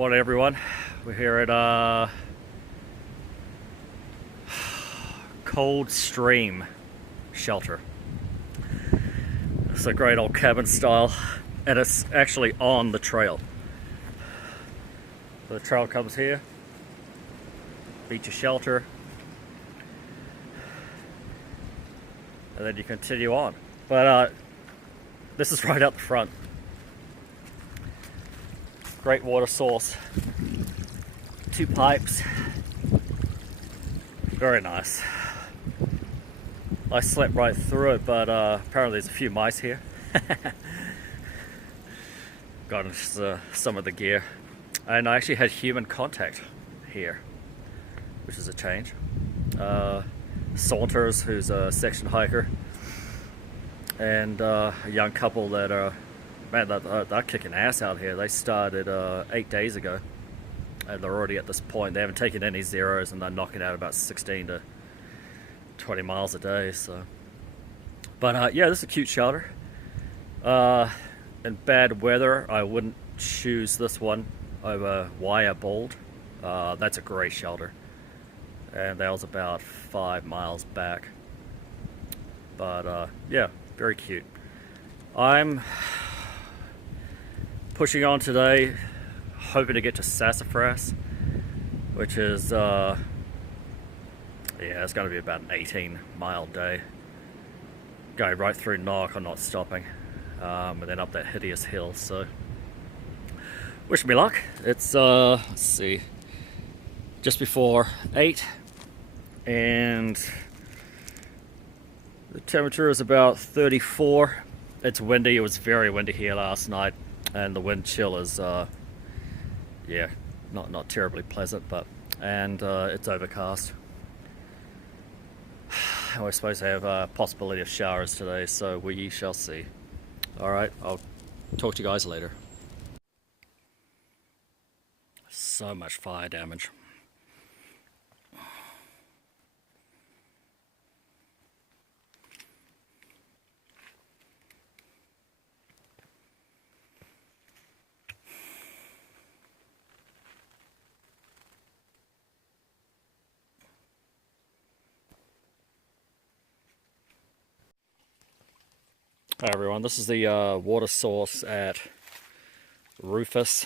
Morning everyone, we're here at Cold Stream Shelter. It's a great old cabin style and it's actually on the trail. So the trail comes here, beach of shelter, and then you continue on. But this is right out the front. Great water source, 2 pipes, very nice. I slept right through it, but apparently there's a few mice here. Got into some of the gear, and I actually had human contact here, which is a change. Saunters, who's a section hiker, and a young couple that are, man, they're kicking ass out here. They started 8 days ago, and they're already at this point. They haven't taken any zeros, and they're knocking out about 16 to 20 miles a day. So, but yeah, this is a cute shelter. In bad weather, I wouldn't choose this one over Wire Bold. That's a great shelter, and that was about 5 miles back. But yeah, very cute. I'm pushing on today, hoping to get to Sassafras, which is yeah, it's going to be about an 18-mile day, going right through Knock or not stopping, and then up that hideous hill. So wish me luck. It's let's see, just before 8, and the temperature is about 34. It's windy. It was very windy here last night, and the wind chill is yeah, not terribly pleasant, but it's overcast. And we're supposed to have a possibility of showers today, so we shall see. Alright, I'll talk to you guys later. So much fire damage. Hi everyone, this is the water source at Rufus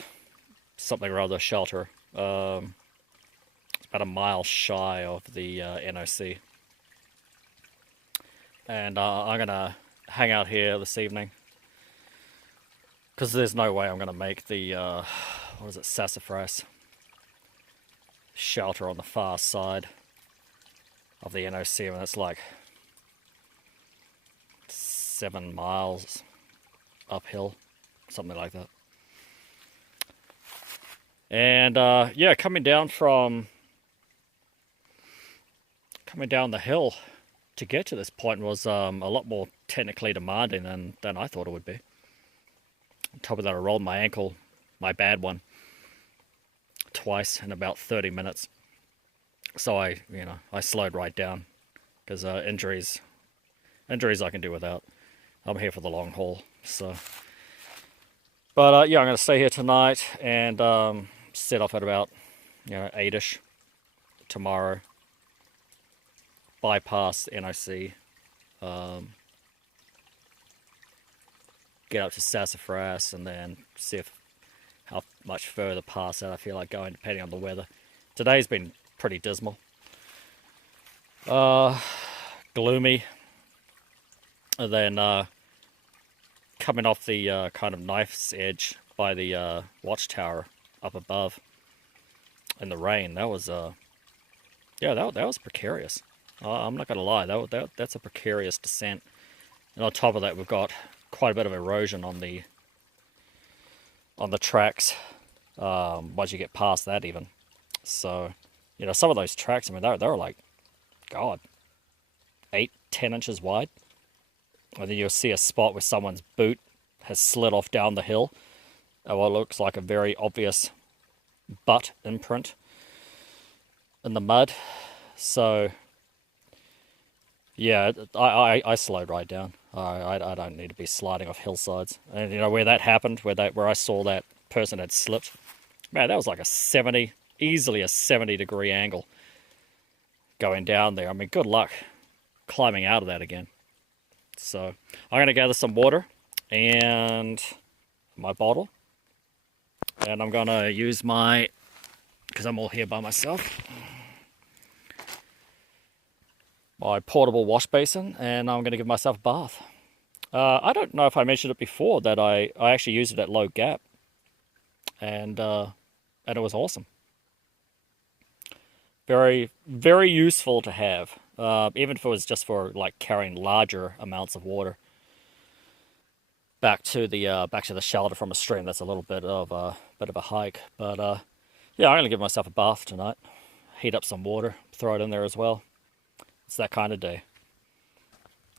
something or other shelter. It's about a mile shy of the NOC. And I'm going to hang out here this evening, because there's no way I'm going to make the, what is it, Sassafras shelter on the far side of the NOC, and it's like 7 miles uphill, something like that. And yeah, coming down the hill to get to this point was a lot more technically demanding than I thought it would be. On top of that, I rolled my ankle, my bad one, twice in about 30 minutes. So I slowed right down, because injuries I can do without. I'm here for the long haul, so. But yeah, I'm going to stay here tonight and set off at about 8ish tomorrow. Bypass the NOC. Get up to Sassafras and then see how much further past that I feel like going, depending on the weather. Today's been pretty dismal. Gloomy. And then coming off the kind of knife's edge by the watchtower up above in the rain, that was yeah, that was precarious. I'm not gonna lie, that's a precarious descent. And on top of that, we've got quite a bit of erosion on the tracks once you get past that even. So some of those tracks, I mean, they're like, God, 8-10 inches wide. And then you'll see a spot where someone's boot has slid off down the hill. What looks like a very obvious butt imprint in the mud. So, yeah, I slowed right down. I don't need to be sliding off hillsides. And where that happened, where I saw that person had slipped, Man, that was like easily a 70-degree angle going down there. I mean, good luck climbing out of that again. So I'm going to gather some water and my bottle. And I'm going to use because I'm all here by myself, my portable wash basin, and I'm going to give myself a bath. I don't know if I mentioned it before that I actually used it at low gap, and it was awesome. Very, very useful to have, even if it was just for like carrying larger amounts of water back to the shelter from a stream. That's a little bit of a hike, but yeah, I'm gonna give myself a bath tonight. Heat up some water, throw it in there as well. It's that kind of day.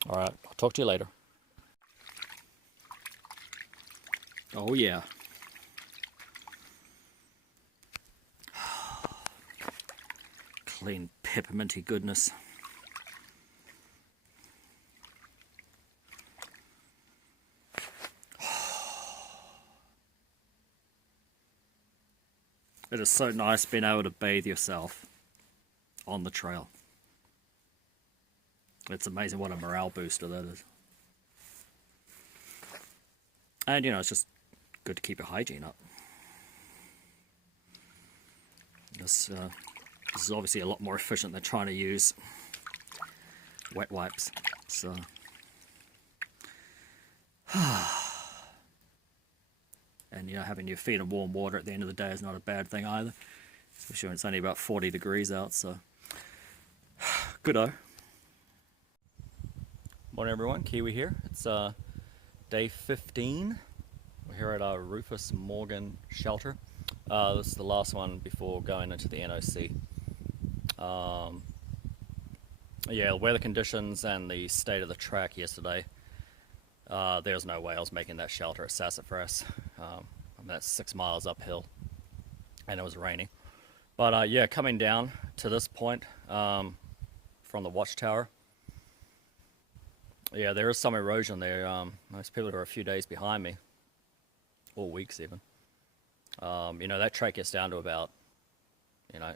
All right, I'll talk to you later. Oh yeah. Clean pepperminty goodness. It is so nice being able to bathe yourself on the trail. It's amazing what a morale booster that is. And, you know, it's just good to keep your hygiene up. This is obviously a lot more efficient than trying to use wet wipes. So, and, you know, having your feet in warm water at the end of the day is not a bad thing either. Especially when it's only about 40 degrees out, so good-o. Morning everyone, Kiwi here. It's day 15. We're here at our Rufus Morgan shelter. This is the last one before going into the NOC. Yeah, weather conditions and the state of the track yesterday. There's no way I was making that shelter at Sassafras. That's 6 miles uphill, and it was raining. But yeah, coming down to this point from the watchtower, yeah, there is some erosion there. Most people are a few days behind me, or weeks even. You know, that track gets down to about, you know,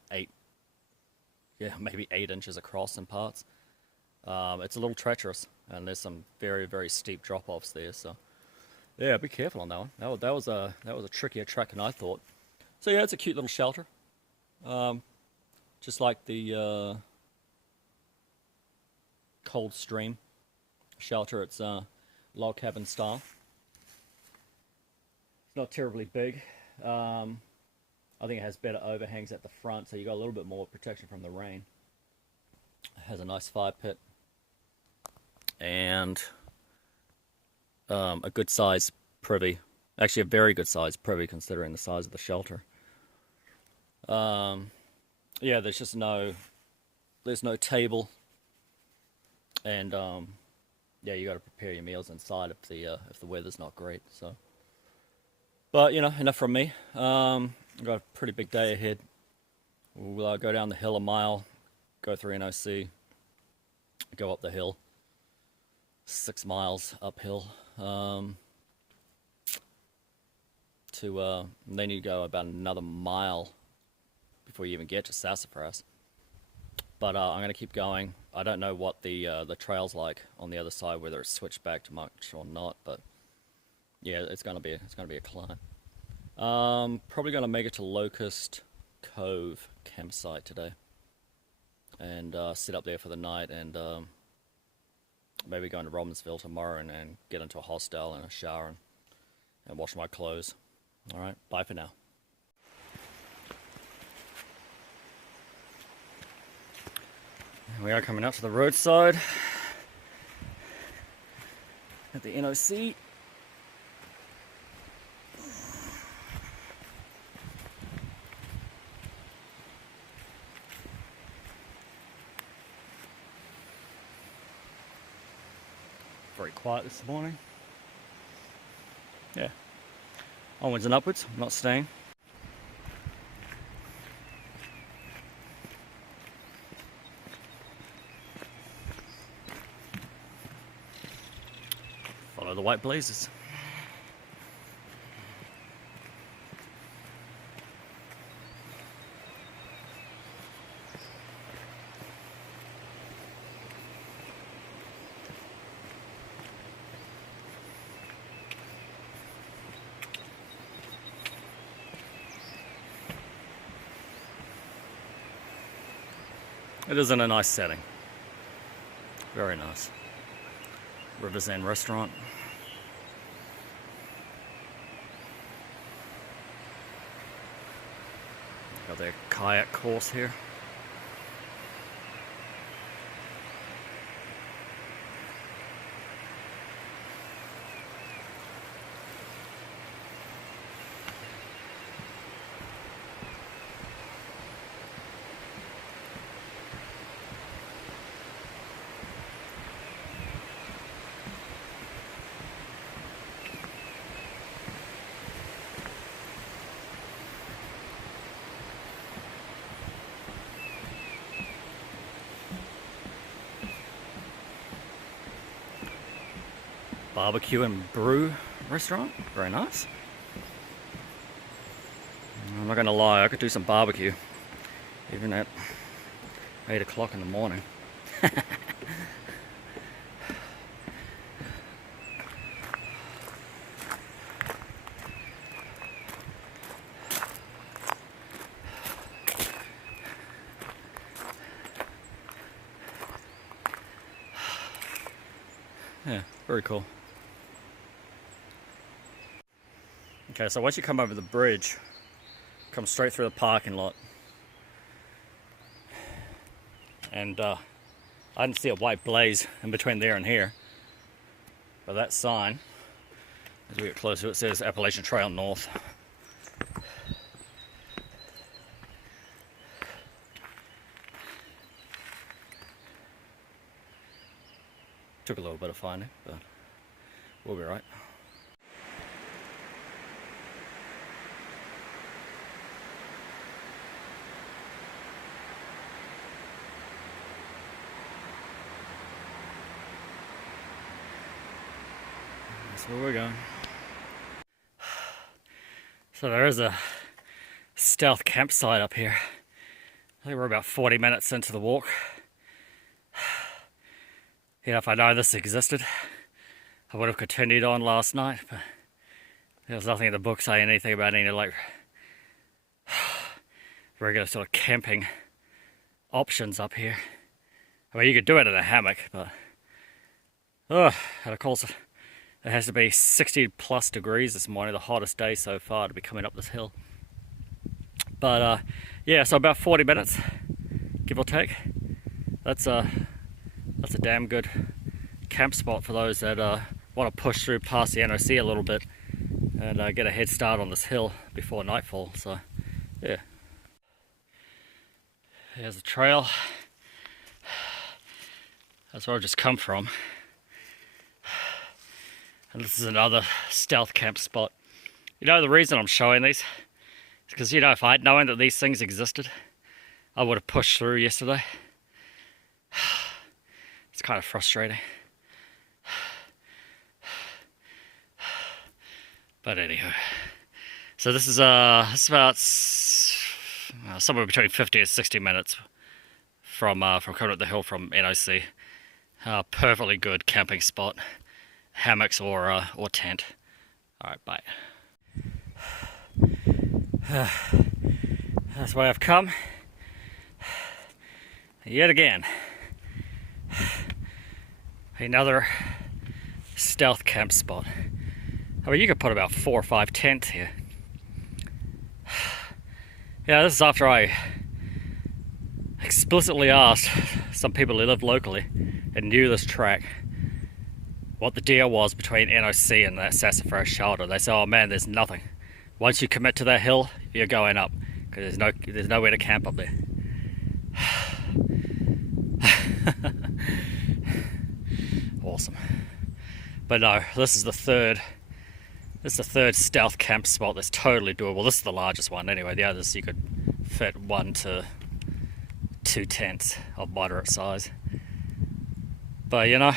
maybe 8 inches across in parts. It's a little treacherous, and there's some very, very steep drop-offs there. So, yeah, be careful on that one. That was a trickier track than I thought. So yeah, it's a cute little shelter, just like the Cold Stream shelter. It's log cabin style. It's not terribly big. I think it has better overhangs at the front, so you got a little bit more protection from the rain. It has a nice fire pit and a good size privy. Actually, a very good size privy considering the size of the shelter. Yeah, there's no table, and yeah, you got to prepare your meals inside if the weather's not great. So, but you know, enough from me. I've got a pretty big day ahead. We'll go down the hill a mile, go through NOC, go up the hill, 6 miles uphill. Then you go about another mile before you even get to Sassafras. But I'm going to keep going. I don't know what the trail's like on the other side, whether it's switched back to much or not. But yeah, it's going to be a climb. Probably going to make it to Locust Cove campsite today, and sit up there for the night, and maybe go into Robbinsville tomorrow and get into a hostel and a shower and wash my clothes. All right, bye for now. We are coming out to the roadside at the NOC. Very quiet this morning. Yeah. Onwards and upwards, I'm not staying. Follow the white blazes. It is in a nice setting. Very nice. River's End restaurant. Got their kayak course here. Barbecue and brew restaurant, very nice. I'm not gonna lie, I could do some barbecue even at 8 o'clock in the morning. Yeah, very cool. Okay, so once you come over the bridge, come straight through the parking lot. And I didn't see a white blaze in between there and here. But that sign, as we get closer, it says Appalachian Trail North. Took a little bit of finding, but we'll be right. That's where we're going. So there is a stealth campsite up here. I think we're about 40 minutes into the walk. You know, if I know this existed, I would have continued on last night, but there was nothing in the book saying anything about any like regular sort of camping options up here. I mean, you could do it in a hammock, but and of course it has to be 60 plus degrees this morning, the hottest day so far to be coming up this hill. But yeah, so about 40 minutes, give or take. That's a damn good camp spot for those that want to push through past the NOC a little bit and get a head start on this hill before nightfall. So yeah, here's the trail. That's where I've just come from. And this is another stealth camp spot. You know, the reason I'm showing these is because, you know, if I'd known that these things existed, I would have pushed through yesterday. It's kind of frustrating. But anyway, so this is about somewhere between 50 and 60 minutes from coming up the hill from NOC. Perfectly good camping spot, hammocks or tent. All right, bye. That's why I've come yet again. Another stealth camp spot. I mean, you could put about 4 or 5 tents here. Yeah, this is after I explicitly asked some people who live locally and knew this track what the deal was between NOC and that Sassafras shelter. They said, oh man, there's nothing. Once you commit to that hill, you're going up because there's nowhere to camp up there. Awesome. But no, this is the third stealth camp spot that's totally doable. This is the largest one anyway. The others you could fit 1 to 2 tents of moderate size. But you know,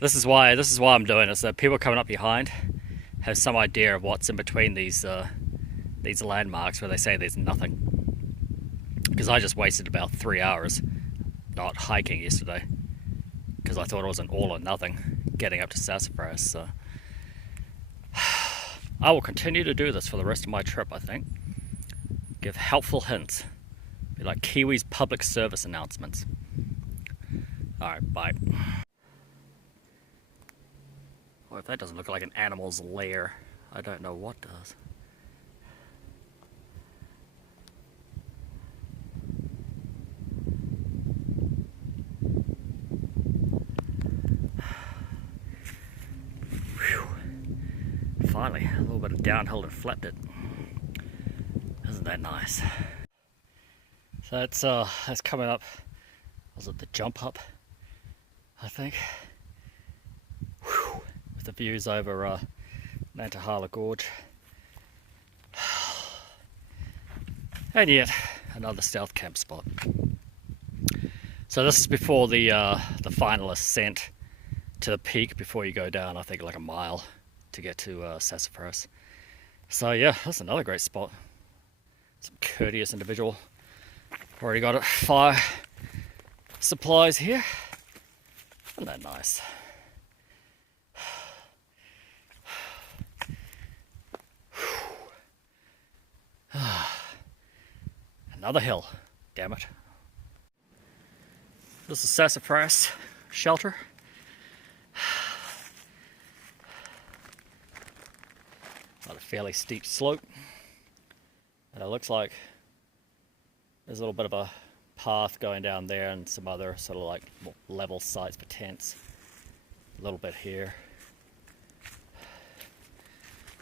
this is why I'm doing it, so that people coming up behind have some idea of what's in between these landmarks where they say there's nothing. Because I just wasted about 3 hours not hiking yesterday because I thought it was an all or nothing getting up to Sassafras. So I will continue to do this for the rest of my trip, I think. Give helpful hints Be like Kiwi's public service announcements. Alright, bye. Well, if that doesn't look like an animal's lair, I don't know what does. Whew. Finally, a little bit of downhill to flat bit. Isn't that nice? So that's coming up. Was it the jump up? I think. Whew. With the views over Nantahala Gorge. And yet another stealth camp spot. So this is before the final ascent to the peak before you go down, I think like a mile to get to Sassafras. So yeah, that's another great spot. Some courteous individual. Already got it. Fire supplies here. Isn't that nice? Another hill. Damn it. This is Sassafras shelter. Got a fairly steep slope. And it looks like there's a little bit of a path going down there and some other sort of like more level sites for tents. A little bit here.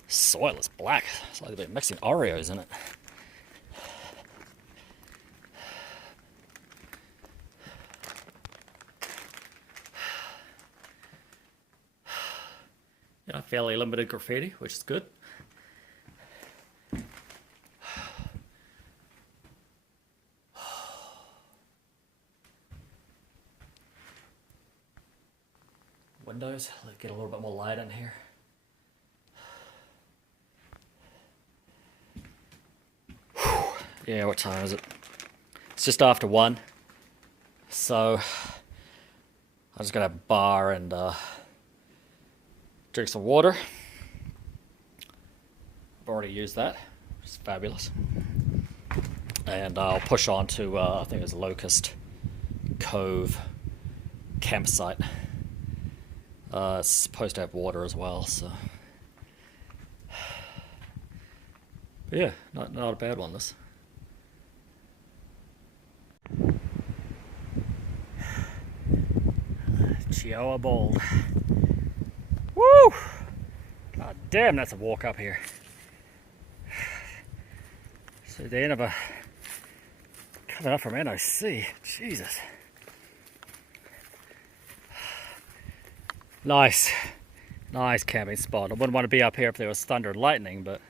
Soil is black. It's like they've been mixing Oreos in it. Yeah, fairly limited graffiti, which is good. Windows, let's get a little bit more light in here. Yeah, what time is it? It's just after 1. So I'm just gonna have a bar and drink some water. I've already used that, which is fabulous. And I'll push on to I think it's Locust Cove campsite. It's supposed to have water as well, so. But yeah, not a bad one, this. Chihuahua Bold. Woo! God damn, that's a walk up here. So the end of a coming up from NOC. Jesus. Nice camping spot. I wouldn't want to be up here if there was thunder and lightning, but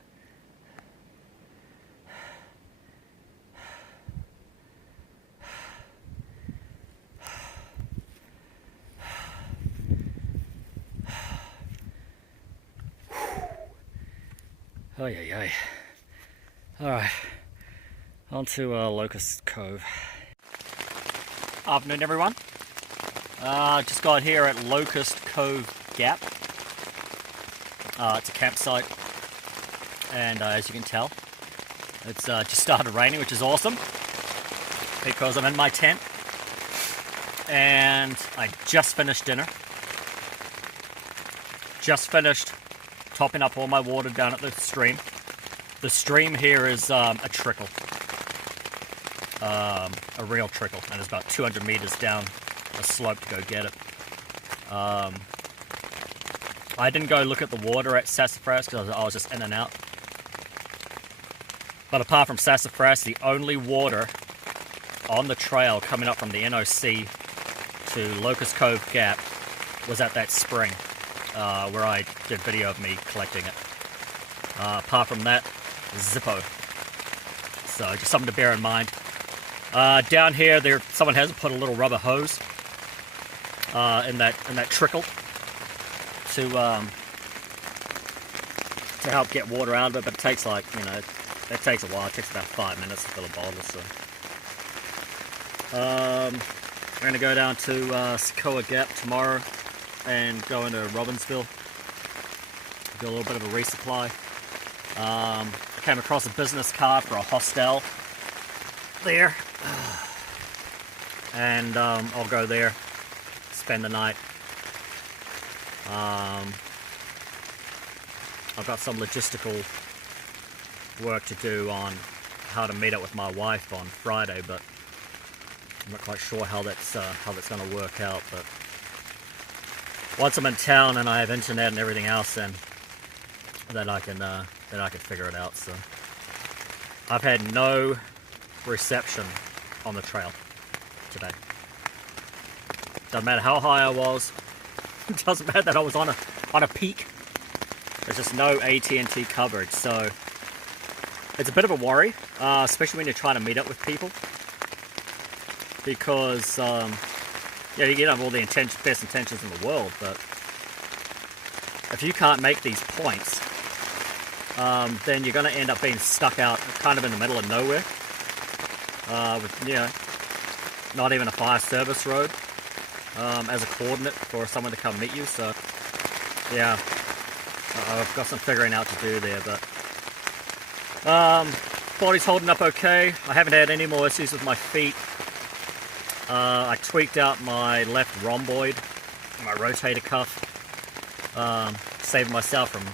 oh yeah. Alright, on to Locust Cove. Afternoon everyone. Just got here at Locust Cove Gap. It's a campsite, and as you can tell, it's just started raining, which is awesome because I'm in my tent and I just finished dinner. Just finished topping up all my water down at the stream. The stream here is a trickle, a real trickle, and it's about 200 meters down a slope to go get it. I didn't go look at the water at Sassafras because I was just in and out. But apart from Sassafras, the only water on the trail coming up from the NOC to Locust Cove Gap was at that spring where I did video of me collecting it. Apart from that, zippo. So just something to bear in mind. Down here, someone has put a little rubber hose in that trickle to help get water out of it, but it takes it takes a while. It takes about 5 minutes to fill a bottle. So we're going to go down to Sakoa Gap tomorrow and go into Robbinsville, do a little bit of a resupply. Came across a business card for a hostel there, And I'll go there, spend the night. I've got some logistical work to do on how to meet up with my wife on Friday, but I'm not quite sure how that's going to work out. But once I'm in town and I have internet and everything else, then I can figure it out. So I've had no reception on the trail today. Doesn't matter how high I was. It doesn't matter that I was on a peak. There's just no AT&T coverage, so it's a bit of a worry, especially when you're trying to meet up with people, because you can have all the best intentions in the world, but if you can't make these points, then you're going to end up being stuck out kind of in the middle of nowhere, with not even a fire service road as a coordinate for someone to come meet you. So yeah, I've got some figuring out to do there, but body's holding up okay. I haven't had any more issues with my feet. I tweaked out my left rhomboid, my rotator cuff, saving myself from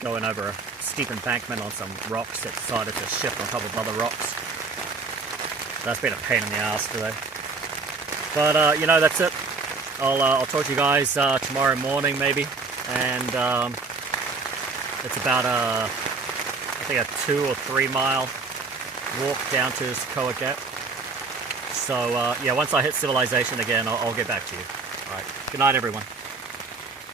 going over a steep embankment on some rocks that decided to shift on top of other rocks. That's been a pain in the ass today. But that's it. I'll talk to you guys tomorrow morning maybe, and it's about I think a 2 or 3 mile walk down to Sokoa Gap. So once I hit civilization again, I'll get back to you. All right. Good night, everyone.